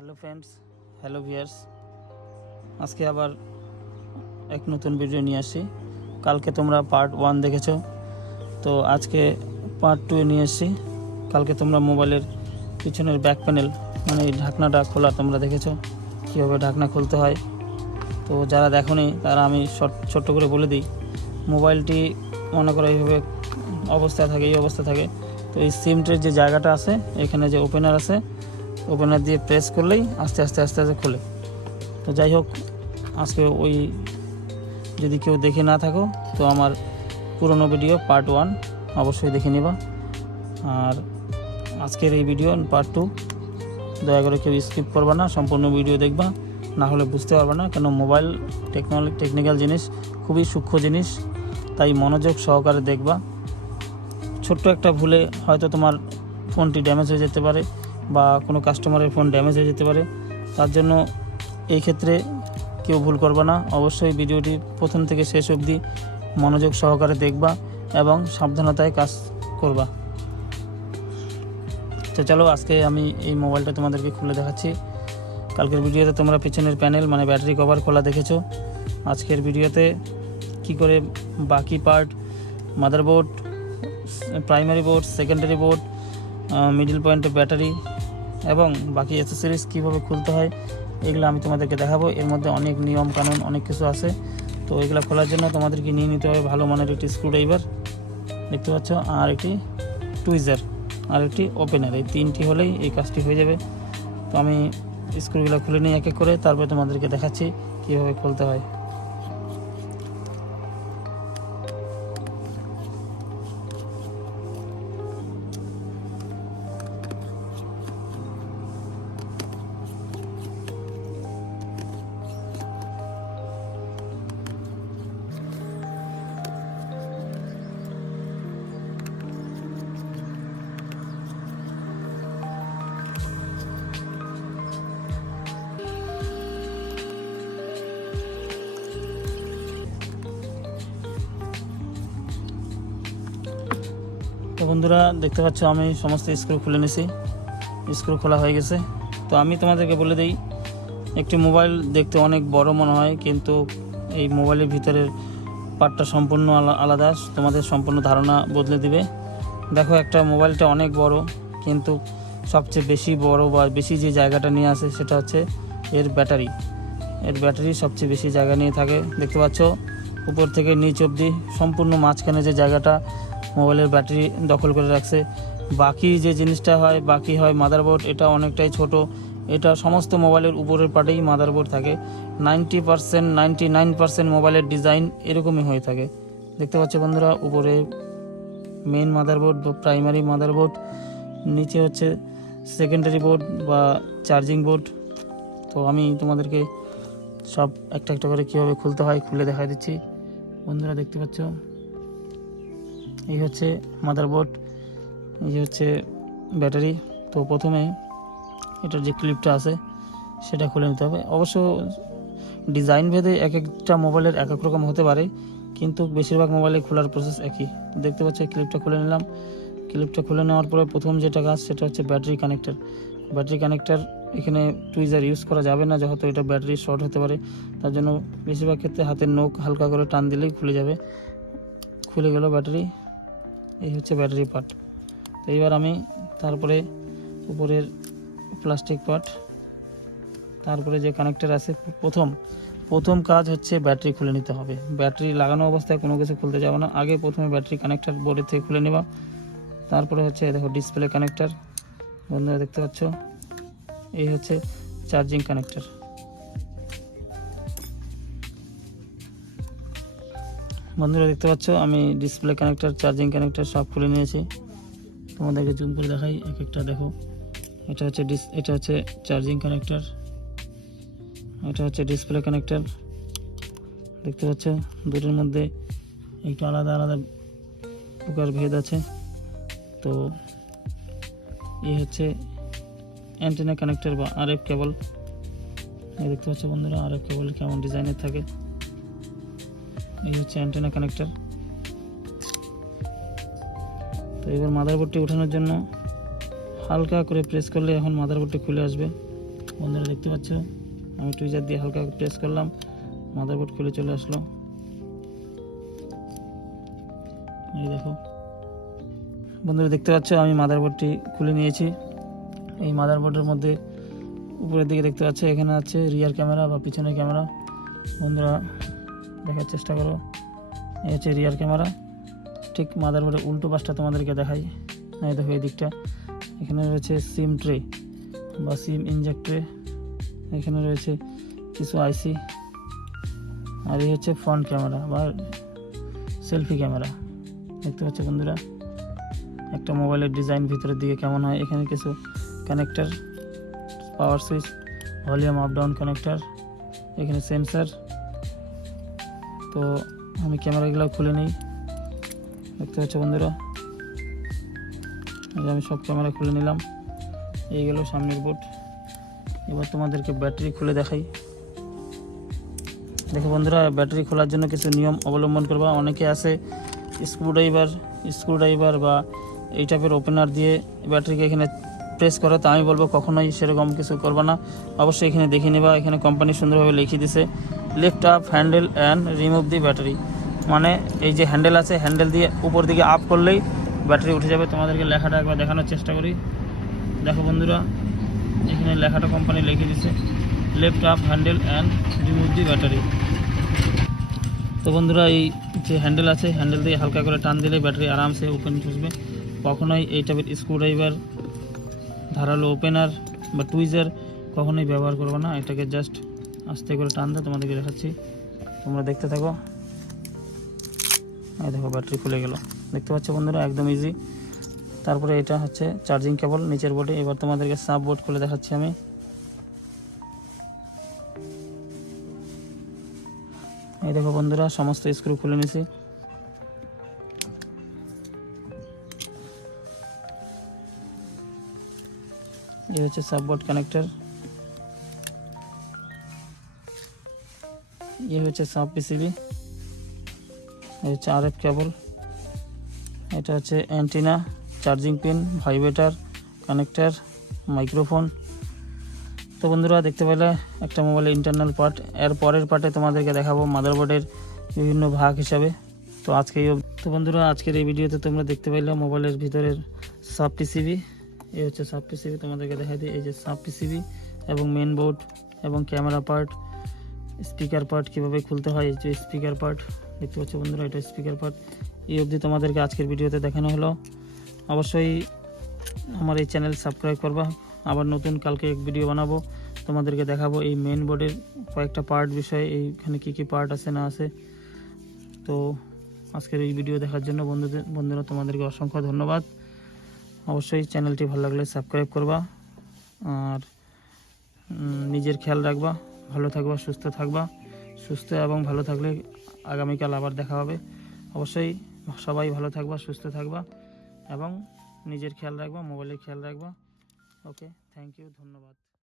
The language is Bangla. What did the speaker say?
Hello friends, hello viewers. আজকে আবার এক নতুন ভিডিও নিয়ে আসি। কালকে তোমরা পার্ট 1 দেখেছো, তো আজকে পার্ট 2 নিয়ে এসেছি। কালকে তোমরা মোবাইলের পিছনের ব্যাক প্যানেল মানে এই ঢাকনাটা খোলা তোমরা দেখেছো, কীভাবে ঢাকনা খুলতে হয়। তো যারা দেখোনি তারা আমি ছোট্ট করে বলে দিই। মোবাইলটি মনে করো এইভাবে অবস্থা থাকে, এই অবস্থা থাকে। তো এই সিম ট্রের যে জায়গাটা আছে, এখানে যে ওপেনার আছে, ওপেনার দিয়ে প্রেস করলেই আস্তে আস্তে আস্তে আস্তে খোলে। তো যাই হোক, আজকে ওই যদি কেউ দেখে না থাকো তো আমার পুরনো ভিডিও পার্ট 1 অবশ্যই দেখে নিবা। আর আজকের এই ভিডিও পার্ট 2 দয়া করে কেউ স্কিপ করবা না, সম্পূর্ণ ভিডিও দেখবা, না হলে বুঝতে পারবে না। কেন মোবাইল টেকনিক্যাল জিনিস, খুবই সূক্ষ্ম জিনিস, তাই মনোযোগ সহকারে দেখবা। ছোট্ট একটা ভুলে হয়তো তোমার ফোনটি ড্যামেজ হয়ে যেতে পারে বা কোনো কাস্টমারের ফোন ড্যামেজ হয়ে যেতে পারে। তার জন্য এই ক্ষেত্রে কেউ ভুল করবা না। অবশ্যই ভিডিওটি প্রথম থেকে শেষ অবধি মনোযোগ সহকারে দেখবা এবং সাবধানতায় কাজ করবা। তো চলো, আজকে আমি এই মোবাইলটা তোমাদেরকে খুলে দেখাচ্ছি। কালকের ভিডিওতে তোমরা পিছনের প্যানেল মানে ব্যাটারি কভার খোলা দেখেছো। আজকের ভিডিওতে কি করে বাকি part, motherboard, primary board, secondary board, middle পয়েন্টের ব্যাটারি এবং বাকি অ্যাক্সেসরিজ কীভাবে খুলতে হয়, এগুলো আমি তোমাদেরকে দেখাবো। এর মধ্যে অনেক নিয়ম কানুন অনেক কিছু আছে। তো এগুলো খোলার জন্য তোমাদেরকে নিয়ে নিতে হবে ভালো মানের একটি স্ক্রুড্রাইভার, দেখতে পাচ্ছ, আর একটি টুইজার, আর একটি ওপেনার। এই তিনটি হলেই এই কাজটি হয়ে যাবে। তো আমি স্ক্রুগুলো খুলে নিই এক এক করে, তারপরে তোমাদেরকে দেখাচ্ছি কীভাবে খুলতে হয়। তো বন্ধুরা, দেখতে পাচ্ছ আমি সমস্ত স্ক্রু খুলে নিয়েছি, স্ক্রু খোলা হয়ে গেছে। তো আমি তোমাদেরকে বলে দিই, একটি মোবাইল দেখতে অনেক বড় মনে হয়, কিন্তু এই মোবাইলের ভিতরের পার্টটা সম্পূর্ণ আলাদা, তোমাদের সম্পূর্ণ ধারণা বদলে দিবে। দেখো, একটা মোবাইলটা অনেক বড়, কিন্তু সবচেয়ে বেশি বড় বা বেশি যে জায়গাটা নিয়ে আসে সেটা হচ্ছে এর ব্যাটারি। এর ব্যাটারি সবচেয়ে বেশি জায়গা নিয়ে থাকে। দেখতে পাচ্ছ উপর থেকে নিচ অবধি সম্পূর্ণ মাঝখানে যে জায়গাটা মোবাইলের ব্যাটারি দখল করে রাখছে। বাকি যে জিনিসটা হয়, বাকি হয় মাদারবোর্ড, এটা অনেকটাই ছোট। এটা সমস্ত মোবাইলের উপরের পার্টেই মাদারবোর্ড থাকে। 90% 99% মোবাইলের ডিজাইন এরকমই হয়ে থাকে। দেখতে পাচ্ছ বন্ধুরা, উপরে মেন মাদারবোর্ড বা প্রাইমারি মাদারবোর্ড, নিচে হচ্ছে সেকেন্ডারি বোর্ড বা চার্জিং বোর্ড। তো আমি তোমাদেরকে সব একটা একটা করে কীভাবে খুলতে হয় খুলে দেখা দিচ্ছি। বন্ধুরা দেখতে পাচ্ছ, এই হচ্ছে মাদারবোর্ড, এই হচ্ছে ব্যাটারি। তো প্রথমে এটার যে ক্লিপটা আছে সেটা খুলে নিতে হবে। অবশ্য ডিজাইন ভেদে এক একটা মোবাইলের এক এক রকম হতে পারে, কিন্তু বেশিরভাগ মোবাইলে খোলার প্রসেস একই। দেখতে পাচ্ছ ক্লিপটা খুলে নিলাম। ক্লিপটা খুলে নেওয়ার পরে প্রথম যেটা কাজ সেটা হচ্ছে ব্যাটারি কানেক্টর। ব্যাটারি কানেক্টর এখানে টুইজার ইউজ করা যাবে না, যেহেতু এটা ব্যাটারি শর্ট হতে পারে। তার জন্য বেশিরভাগ ক্ষেত্রে হাতের নখ হালকা করে টান দিলেই খুলে যাবে। খুলে গেল ব্যাটারি। এই হচ্ছে ব্যাটারি পার্ট। তো এইবার আমি তারপরে উপরের প্লাস্টিক পার্ট, তারপরে যে কানেক্টর আছে, প্রথম কাজ হচ্ছে ব্যাটারি খুলে নিতে হবে। ব্যাটারি লাগানো অবস্থায় কোনো কিছু খুলতে যাবে না, আগে প্রথমে ব্যাটারি কানেক্টর বোর্ডের থেকে খুলে নেবা। তারপরে হচ্ছে দেখো ডিসপ্লে কানেক্টর, বন্ধুরা দেখতে পাচ্ছ, এই হচ্ছে চার্জিং কানেক্টর। বন্ধুরা দেখতে পাচ্ছ আমি ডিসপ্লে কানেক্টর, চার্জিং কানেক্টর সব খুলে নিয়েছি। তোমাদেরকে জুম করে দেখাই এক একটা। দেখো, এটা হচ্ছে চার্জিং কানেক্টর, এটা হচ্ছে ডিসপ্লে কানেক্টর। দেখতে পাচ্ছ দুটোর মধ্যে একটু আলাদা আলাদা প্রকার ভেদ আছে। তো এই হচ্ছে অ্যান্টেনা কানেক্টর বা আরএফ কেবল। দেখতে পাচ্ছ বন্ধুরা আরএফ কেবল কেমন ডিজাইনের থাকে। এই হচ্ছে অ্যান্টেনা কানেক্টর। তো এবার মাদারবোর্ডটি ওঠানোর জন্য হালকা করে প্রেস করলে এখন মাদারবোর্ডটি খুলে আসবে। বন্ধুরা দেখতে পাচ্ছ আমি টুইজার দিয়ে হালকা প্রেস করলাম, মাদারবোর্ড খুলে চলে আসলো। এই দেখো বন্ধুরা দেখতে পাচ্ছ আমি মাদারবোর্ডটি খুলে নিয়েছি। এই মাদারবোর্ডের মধ্যে উপরের দিকে দেখতে পাচ্ছ এখানে আছে রিয়ার ক্যামেরা বা পিছনের ক্যামেরা। বন্ধুরা দেখার চেষ্টা করো, এই হচ্ছে রিয়ার ক্যামেরা। ঠিক মাদারবোর্ডের উল্টো পাশটা তোমাদেরকে দেখাই। এই দেখো এই দিকটা, এখানে রয়েছে সিম ট্রে বা সিম ইনজেক্ট ট্রে, এখানে রয়েছে কিছু আইসি, আর এই হচ্ছে ফ্রন্ট ক্যামেরা বা সেলফি ক্যামেরা। দেখতে পাচ্ছ বন্ধুরা একটা মোবাইলের ডিজাইন ভিতরের দিকে কেমন হয়। এখানে কিছু কানেক্টার, পাওয়ার switch, volume up down connector, এখানে সেন্সার। তো আমি ক্যামেরাগুলো খুলে নিই। দেখতে পাচ্ছ বন্ধুরা আমি সব ক্যামেরা খুলে নিলাম। এই গেল সামনের বোর্ড। এবার তোমাদেরকে ব্যাটারি খুলে দেখাই। দেখো বন্ধুরা ব্যাটারি খোলার জন্য কিছু নিয়ম অবলম্বন করবা। অনেকে আছে স্ক্রুড্রাইভার বা এই টাইপের ওপেনার দিয়ে ব্যাটারিকে এখানে প্রেস করে, তা আমি বলবো কখনোই সেরকম কিছু করবা না। অবশ্যই এখানে দেখে নেবা, এখানে কোম্পানি সুন্দরভাবে লিখিয়ে দিছে lift up handle and remove the battery. মানে এই যে হ্যান্ডেল আছে, হ্যান্ডেল দিয়ে উপর দিকে আপ করলেই ব্যাটারি উঠে যাবে। তোমাদেরকে লেখাটা একবার দেখানোর চেষ্টা করি। দেখো বন্ধুরা এখানে লেখাটা কোম্পানি লিখে দিছে left up handle and remove the battery. তো বন্ধুরা এই যে হ্যান্ডেল আছে, হ্যান্ডেল দিয়ে হালকা করে টান দিলে ব্যাটারি আরামসে ওপেন আসবে। কখনোই এই টাইপের স্ক্রুড্রাইভার, ধারালো ওপেনার বা টুইজার কখনোই ব্যবহার করবো না। এটাকে জাস্ট আস্তে করে টান দেয়, তোমাদেরকে দেখাচ্ছি, তোমরা দেখতে থাকো। এই দেখো ব্যাটারি খুলে গেল, দেখতে পাচ্ছ বন্ধুরা একদম ইজি। তারপরে এটা হচ্ছে চার্জিং কেবল নিচের বোর্ডে। এবার তোমাদেরকে সাব বোর্ড খুলে দেখাচ্ছি আমি। এই দেখো বন্ধুরা সমস্ত স্ক্রু খুলে নিছি। এই হচ্ছে সাববোর্ড কানেক্টর, এই হচ্ছে সাব পিসিবি, এই হচ্ছে আরএফ কেবল, এটা হচ্ছে antenna, charging pin, vibrator, connector, microphone. তো বন্ধুরা দেখতে পেলে একটা মোবাইলের ইন্টারনাল পার্ট। এর পরের পার্টে তোমাদেরকে দেখাবো মাদারবোর্ডের বিভিন্ন ভাগ হিসাবে। তো বন্ধুরা আজকের এই ভিডিওতে তোমরা দেখতে পাইলে মোবাইলের ভিতরের সাব পিসিবি। এই হচ্ছে সাব পিসিবি, তোমাদেরকে দেখাই দিই। এই যে সাব পিসিবি এবং মেন বোর্ড এবং ক্যামেরা পার্ট, স্পিকার পার্ট কীভাবে খুলতে হয়। এই যে স্পিকার পার্ট দেখতে পাচ্ছ বন্ধুরা, এটা স্পিকার পার্ট। এই অবধি তোমাদেরকে আজকের ভিডিওতে দেখানো হলো। অবশ্যই আমার এই চ্যানেল সাবস্ক্রাইব করবা। আবার নতুন কালকে এক ভিডিও বানাবো, তোমাদেরকে দেখাবো এই মেন বোর্ডের কয়েকটা পার্ট বিষয়ে, এইখানে কী কী পার্ট আছে না আছে। তো আজকের এই ভিডিও দেখার জন্য বন্ধুরা তোমাদেরকে অসংখ্য ধন্যবাদ। অবশ্যই চ্যানেলটি ভালো লাগলে সাবস্ক্রাইব করবা, আর নিজের খেয়াল রাখবা, ভালো থাকবা, সুস্থ থাকবা। সুস্থ এবং ভালো থাকলে আগামীকাল আবার দেখা হবে। অবশ্যই সবাই ভালো থাকবা, সুস্থ থাকবা এবং নিজের খেয়াল রাখবা, মোবাইলের খেয়াল রাখবা। ওকে, থ্যাংক ইউ, ধন্যবাদ।